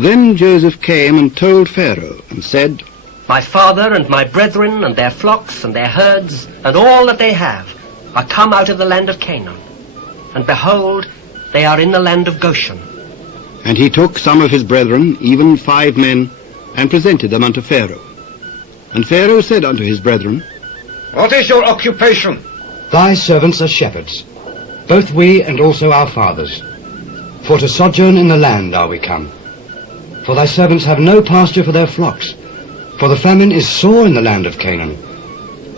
Then Joseph came and told Pharaoh, and said, My father and my brethren and their flocks and their herds and all that they have are come out of the land of Canaan. And behold, they are in the land of Goshen. And he took some of his brethren, even 5 men, and presented them unto Pharaoh. And Pharaoh said unto his brethren, What is your occupation? Thy servants are shepherds, both we and also our fathers. For to sojourn in the land are we come. For thy servants have no pasture for their flocks, for the famine is sore in the land of Canaan.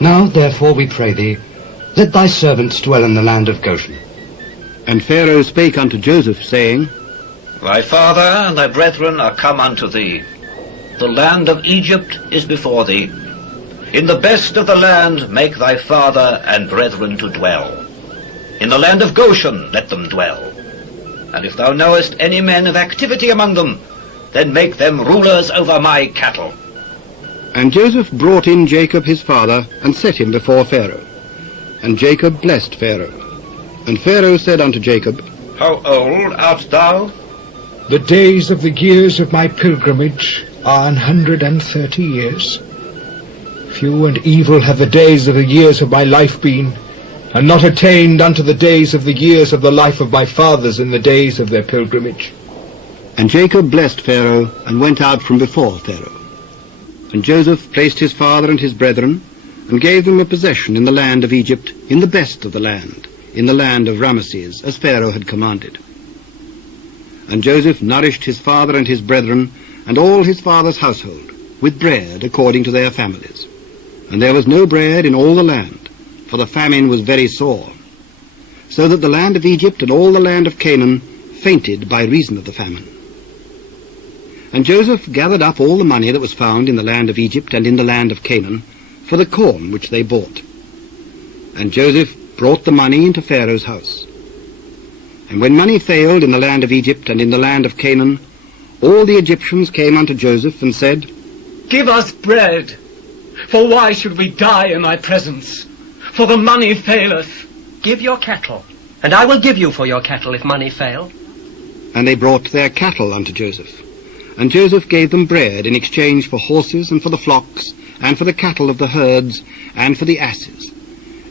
Now, therefore, we pray thee, let thy servants dwell in the land of Goshen. And Pharaoh spake unto Joseph, saying, Thy father and thy brethren are come unto thee. The land of Egypt is before thee. In the best of the land make thy father and brethren to dwell. In the land of Goshen let them dwell. And if thou knowest any men of activity among them, then make them rulers over my cattle. And Joseph brought in Jacob his father, and set him before Pharaoh. And Jacob blessed Pharaoh. And Pharaoh said unto Jacob, How old art thou? The days of the years of my pilgrimage are 130 years. Few and evil have the days of the years of my life been, and not attained unto the days of the years of the life of my fathers in the days of their pilgrimage. And Jacob blessed Pharaoh, and went out from before Pharaoh. And Joseph placed his father and his brethren, and gave them a possession in the land of Egypt, in the best of the land, in the land of Ramesses, as Pharaoh had commanded. And Joseph nourished his father and his brethren, and all his father's household, with bread according to their families. And there was no bread in all the land, for the famine was very sore, so that the land of Egypt and all the land of Canaan fainted by reason of the famine. And Joseph gathered up all the money that was found in the land of Egypt and in the land of Canaan, for the corn which they bought. And Joseph brought the money into Pharaoh's house. And when money failed in the land of Egypt and in the land of Canaan, all the Egyptians came unto Joseph and said, Give us bread, for why should we die in thy presence? For the money faileth. Give your cattle, and I will give you for your cattle if money fail. And they brought their cattle unto Joseph. And Joseph gave them bread in exchange for horses and for the flocks, and for the cattle of the herds, and for the asses.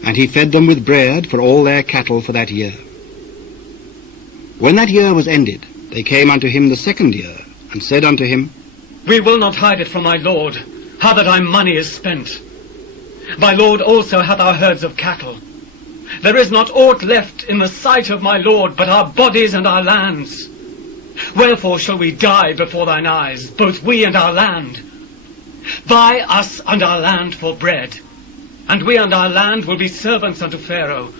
And he fed them with bread for all their cattle for that year. When that year was ended, they came unto him the 2nd year, and said unto him, We will not hide it from my lord, how that our money is spent. My lord also hath our herds of cattle. There is not aught left in the sight of my lord but our bodies and our lands. Wherefore shall we die before thine eyes, both we and our land? Buy us and our land for bread, and we and our land will be servants unto Pharaoh.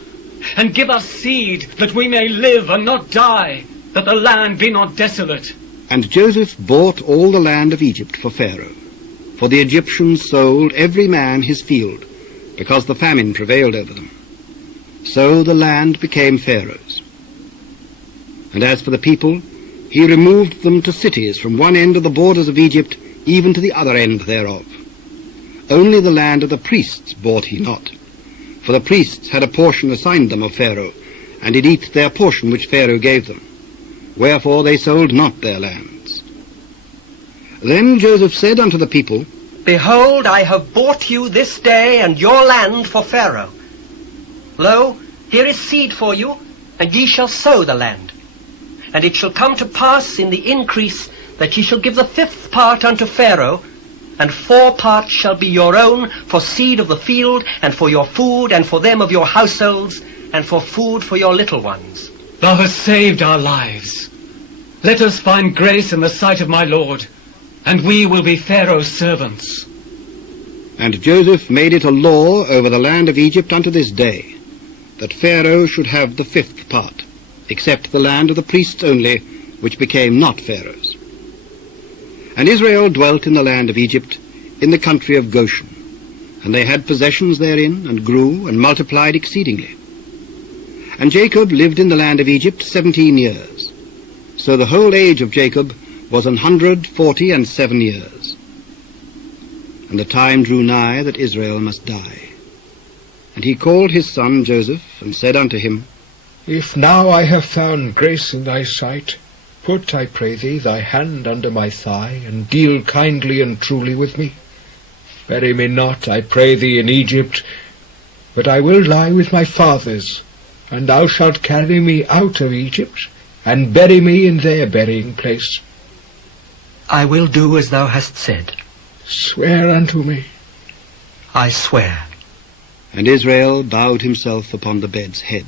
And give us seed, that we may live and not die, that the land be not desolate. And Joseph bought all the land of Egypt for Pharaoh. For the Egyptians sold every man his field, because the famine prevailed over them. So the land became Pharaoh's. And as for the people, he removed them to cities from one end of the borders of Egypt even to the other end thereof. Only the land of the priests bought he not, for the priests had a portion assigned them of Pharaoh, and did eat their portion which Pharaoh gave them. Wherefore they sold not their lands. Then Joseph said unto the people, Behold, I have bought you this day and your land for Pharaoh. Lo, here is seed for you, and ye shall sow the land. And it shall come to pass in the increase that ye shall give the 5th part unto Pharaoh, and 4 parts shall be your own for seed of the field, and for your food, and for them of your households, and for food for your little ones. Thou hast saved our lives. Let us find grace in the sight of my lord, and we will be Pharaoh's servants. And Joseph made it a law over the land of Egypt unto this day, that Pharaoh should have the 5th part, except the land of the priests only, which became not Pharaoh's. And Israel dwelt in the land of Egypt, in the country of Goshen, and they had possessions therein, and grew, and multiplied exceedingly. And Jacob lived in the land of Egypt 17 years. So the whole age of Jacob was 147 years. And the time drew nigh that Israel must die. And he called his son Joseph, and said unto him, If now I have found grace in thy sight, Put, I pray thee, thy hand under my thigh, and deal kindly and truly with me. Bury me not, I pray thee, in Egypt, but I will lie with my fathers, and thou shalt carry me out of Egypt, and bury me in their burying place. I will do as thou hast said. Swear unto me. I swear. And Israel bowed himself upon the bed's head.